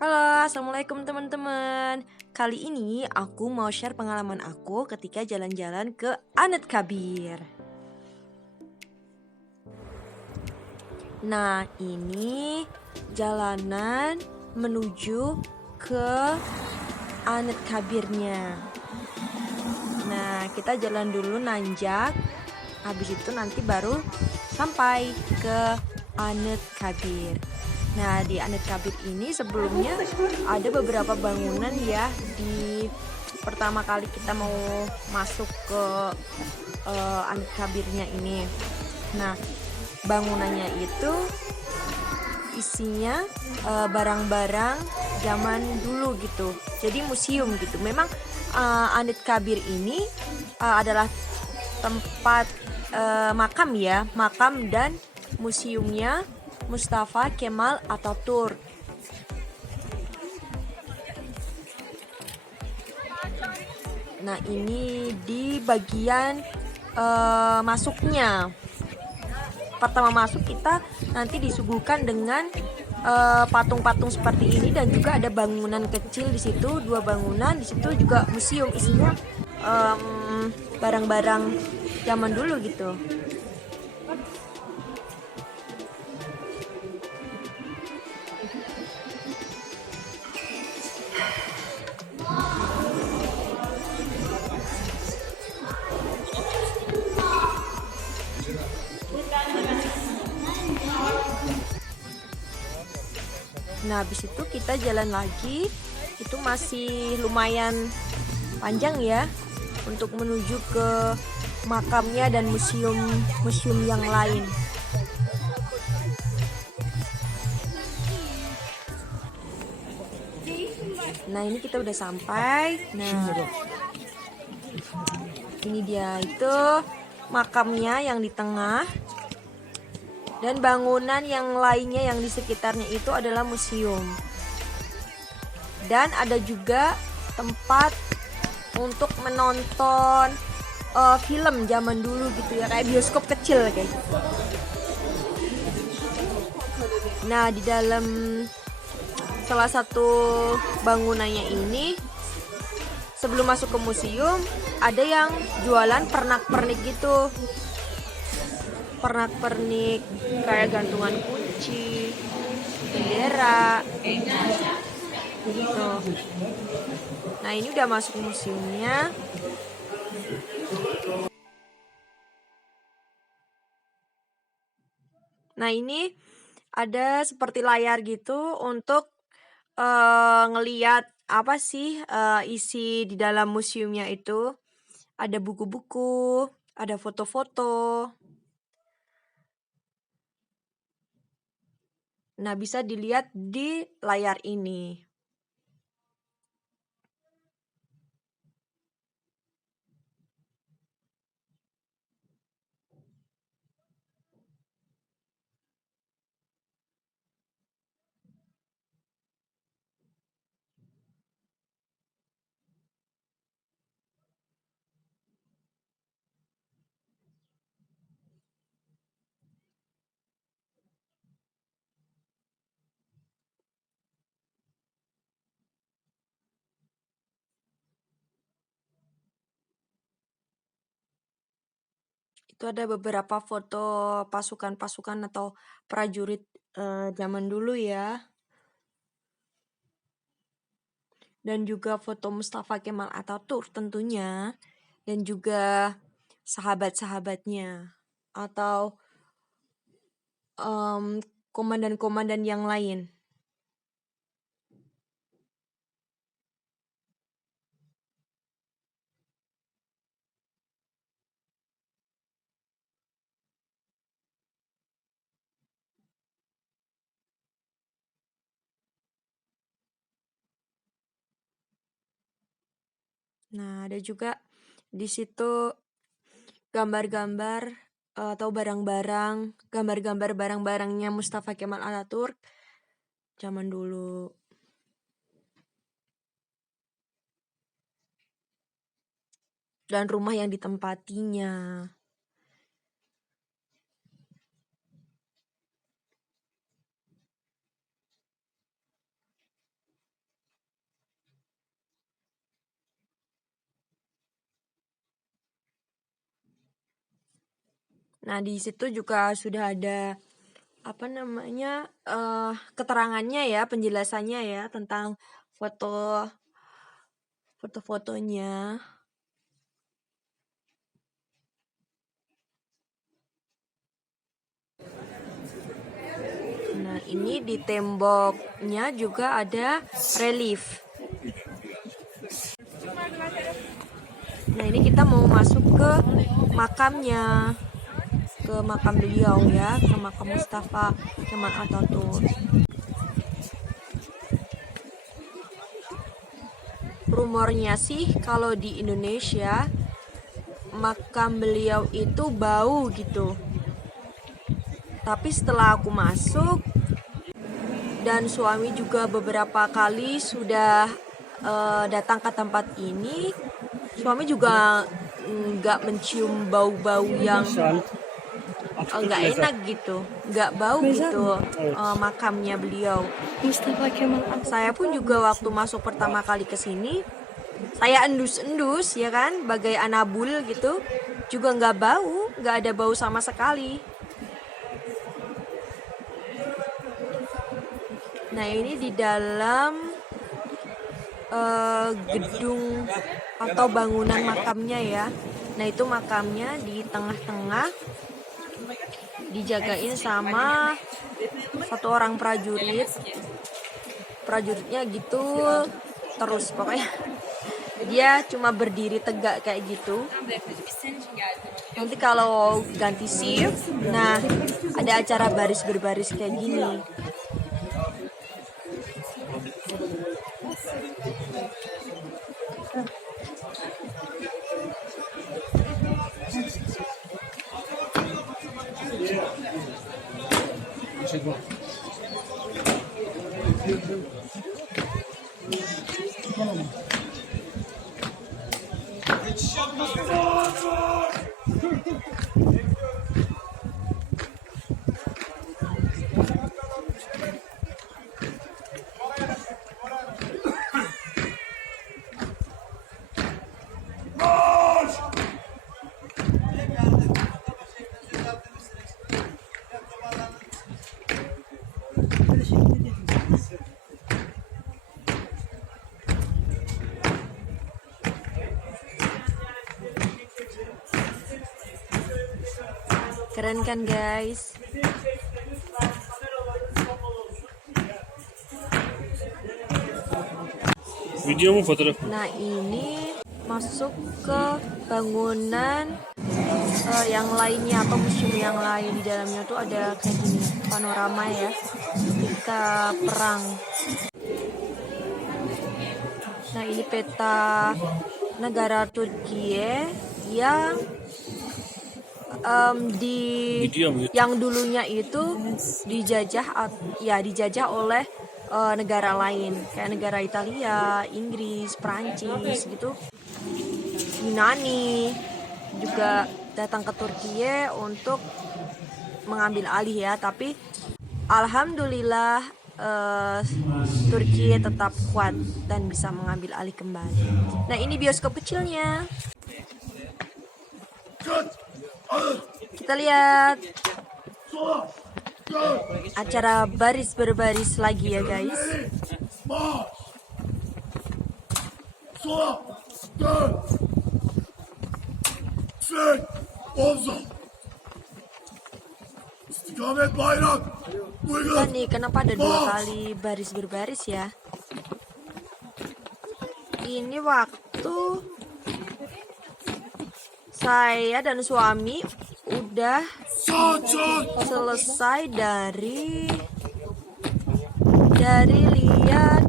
Halo, assalamualaikum teman-teman. Kali ini aku mau share pengalaman aku ketika jalan-jalan ke Anet Kabir. Nah, ini jalanan menuju ke Anet Kabirnya. Nah, kita jalan dulu nanjak. Habis itu nanti baru sampai ke Anet Kabir. Nah, di Anet Kabir ini sebelumnya ada beberapa bangunan ya. Di pertama kali kita mau masuk ke Anet Kabirnya ini. Nah, bangunannya itu isinya barang-barang zaman dulu gitu. Jadi museum gitu. Memang Anet Kabir ini adalah tempat makam ya, makam dan museumnya Mustafa Kemal Atatürk. Nah, ini di bagian masuknya. Pertama masuk kita nanti disuguhkan dengan patung-patung seperti ini, dan juga ada bangunan kecil di situ, 2 bangunan. Di situ juga museum, isinya barang-barang zaman dulu gitu. Nah, habis itu kita jalan lagi. Itu masih lumayan panjang ya untuk menuju ke makamnya dan museum yang lain. Nah, ini kita udah sampai. Nah, ini dia itu makamnya yang di tengah. Dan bangunan yang lainnya yang di sekitarnya itu adalah museum. Dan ada juga tempat untuk menonton film zaman dulu gitu ya, kayak bioskop kecil kayak gitu. Nah, di dalam salah satu bangunannya ini, sebelum masuk ke museum, ada yang jualan pernak-pernik gitu. Pernak-pernik kayak gantungan kunci, bendera gitu. Nah, ini udah masuk museumnya. Nah, ini ada seperti layar gitu untuk ngeliat apa sih isi di dalam museumnya itu. Ada buku-buku, ada foto-foto. Nah, bisa dilihat di layar ini. Itu ada beberapa foto pasukan-pasukan atau prajurit zaman dulu ya. Dan juga foto Mustafa Kemal Atatürk tentunya. Dan juga sahabat-sahabatnya atau komandan-komandan yang lain. Nah, ada juga di situ gambar-gambar atau gambar-gambar barang-barangnya Mustafa Kemal Atatürk zaman dulu. Dan rumah yang ditempatinya. Nah, di situ juga sudah ada keterangannya ya, penjelasannya ya tentang foto-fotonya. Nah, ini di temboknya juga ada relief. Nah, ini kita mau masuk ke makamnya, ke makam beliau ya, ke makam Mustafa Kemal Atatürk. Rumornya sih kalau di Indonesia makam beliau itu bau gitu. Tapi setelah aku masuk dan suami juga beberapa kali sudah datang ke tempat ini, suami juga nggak mencium bau-bau yang nggak enak gitu, nggak bau gitu makamnya beliau. Saya pun juga waktu masuk pertama kali ke sini, saya endus-endus ya kan, bagai anabul gitu, juga nggak bau, nggak ada bau sama sekali. Nah, ini di dalam gedung atau bangunan makamnya ya. Nah, itu makamnya di tengah-tengah, dijagain sama satu orang prajuritnya gitu, terus pokoknya dia cuma berdiri tegak kayak gitu. Nanti kalau ganti shift, nah ada acara baris berbaris kayak gini. Keren kan guys? Video mu fotoğraf? Nah, ini masuk ke bangunan yang lainnya atau museum yang lain. Di dalamnya tuh ada kayak gini, panorama ya, ketika perang. Nah, ini peta negara Turkiye yang yang dulunya itu dijajah oleh negara lain, kayak negara Italia, Inggris, Prancis gitu. Yunani juga datang ke Turkiye untuk mengambil alih ya, tapi alhamdulillah Turkiye tetap kuat dan bisa mengambil alih kembali. Nah, ini bioskop kecilnya. Kita lihat acara baris berbaris lagi ya guys. Nih, kenapa ada 2 kali baris berbaris ya? Ini waktu saya dan suami udah selesai dari lihat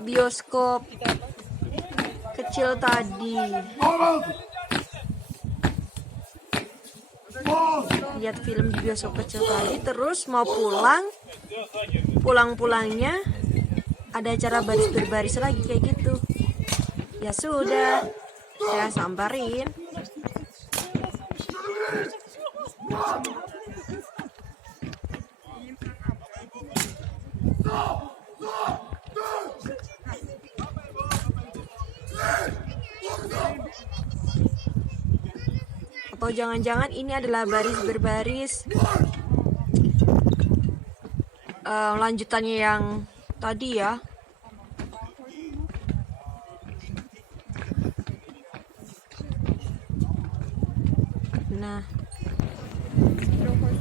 bioskop kecil tadi. Lihat film di bioskop kecil tadi, terus mau pulangnya ada acara baris berbaris lagi kayak gitu. Ya sudah, saya samperin. Oh, jangan-jangan ini adalah baris berbaris lanjutannya yang tadi ya. Nah,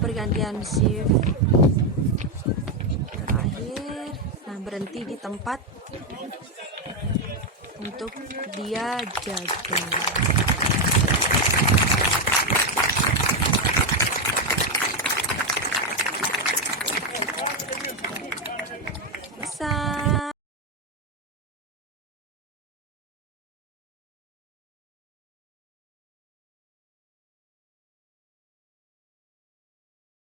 pergantian shift terakhir. Nah, berhenti di tempat untuk dia jaga.